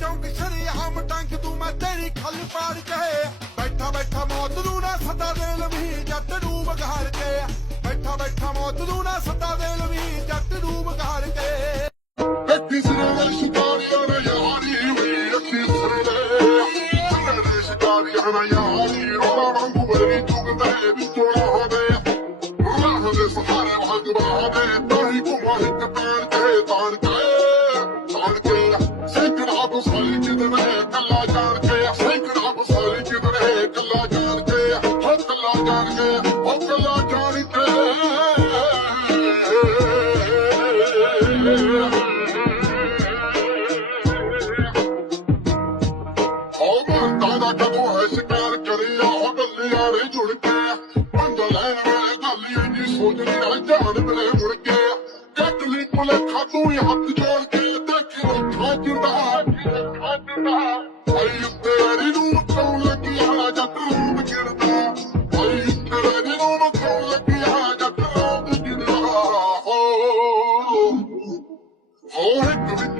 ਚੌਂਕ ਸ਼ਰੀਆਮ ਟੰਗ ਦੂੰ ਮੈਂ ਤੇਰੀ ਖੱਲ ਪਾੜ ਕੇ ਬੈਠਾ ਬੈਠਾ ਮੌਤ ਨੂੰ ਨਾ ਸੱਦਾ ਦੇ ਲਵੀ ਜੱਟ ਨੂੰ ਵਿਗਾੜ ਕੇ ਬੈਠਾ ਬੈਠਾ ਮੌਤ ਨੂੰ ਨਾ ਸੱਦਾ ਦੇ ਲਵੀ ਜੱਟ ਨੂੰ ਵਿਗਾੜ ਕੇ ਅੱਖੀ ਸਿਰੇ ਸ਼ਿਕਾਰੀਆਂ ਨੇ ਯਾਰੀ ਵੇ ਅੱਖੀ ਸਿਰੇ ਸ਼ਿਕਾਰੀਆਂ ਨੇ ਯਾਰੀ ਰੋਣਾ ਵਾਂਗੂ ਮੇਰੀ ਚੁਗਦੇ ਵਿੱਚੋਂ ਰਾਹਦੇ ਰਾਹਦੇ ਸਹਾਰੇ ਭਗਵਾਦੇ ਤਾਈ ਘੁਮਾ ਇੱਕ ਤਾਣ ਕੇ ਸੈਂਕੜਾ ਬਸਾਲੀ ਕਿਦਨ ਹੈ ਕੱਲਾ ਜਾਣ ਕੇ ਸੈਂਕੜਾ ਬਸਾਲੀ ਕਿਦਨ ਹੈ ਕੱਲਾ ਜਾਣ ਕੇ ਹੋ ਕੱਲਾ ਜਾਣ ਕੇ ਹੋ ਕੱਲਾ ਜਾਣ ਕੇ ਹੋ ਮਰਦਾ ਦਾ ਕਦੋਂ ਹੈ ਸ਼ਿਕਾਰ ਕਰਿਆ ਹੋ ਗੱਲੀਆਂ ਨੇ ਜੁੜ ਕੇ ਪੰਗਾ ਲੈਣ ਵੇਲੇ ਗੱਲ ਇੰਨੀ ਸੋਚਦੀ ਨਾ ਜਾਣ ਵੇਲੇ ਮੁੜ ਕੇ ਕੱਟਲੀ ਕੋਲੇ ਖਾਤੂ ਹੱਥ ਜੋੜ ਕੇ ਦੇਖੀ ਰੋਖਾ ਜਿੰਦਾ ਭਾਈ ਤੇਰੀ ਨੂੰ ਮਕਾਉਣ ਲੱਗੀ ਆ ਜੱਟ ਨੂੰ ਗਿਰਦਾ ਭਾਈ ਤੇਰੀ ਨੂੰ ਮਕਾਉਣ ਲੱਗੀ ਆ ਜੱਟ ਨੂੰ ਗਿਰਦਾ ਹੋ ਇੱਕ ਵਿੱਚ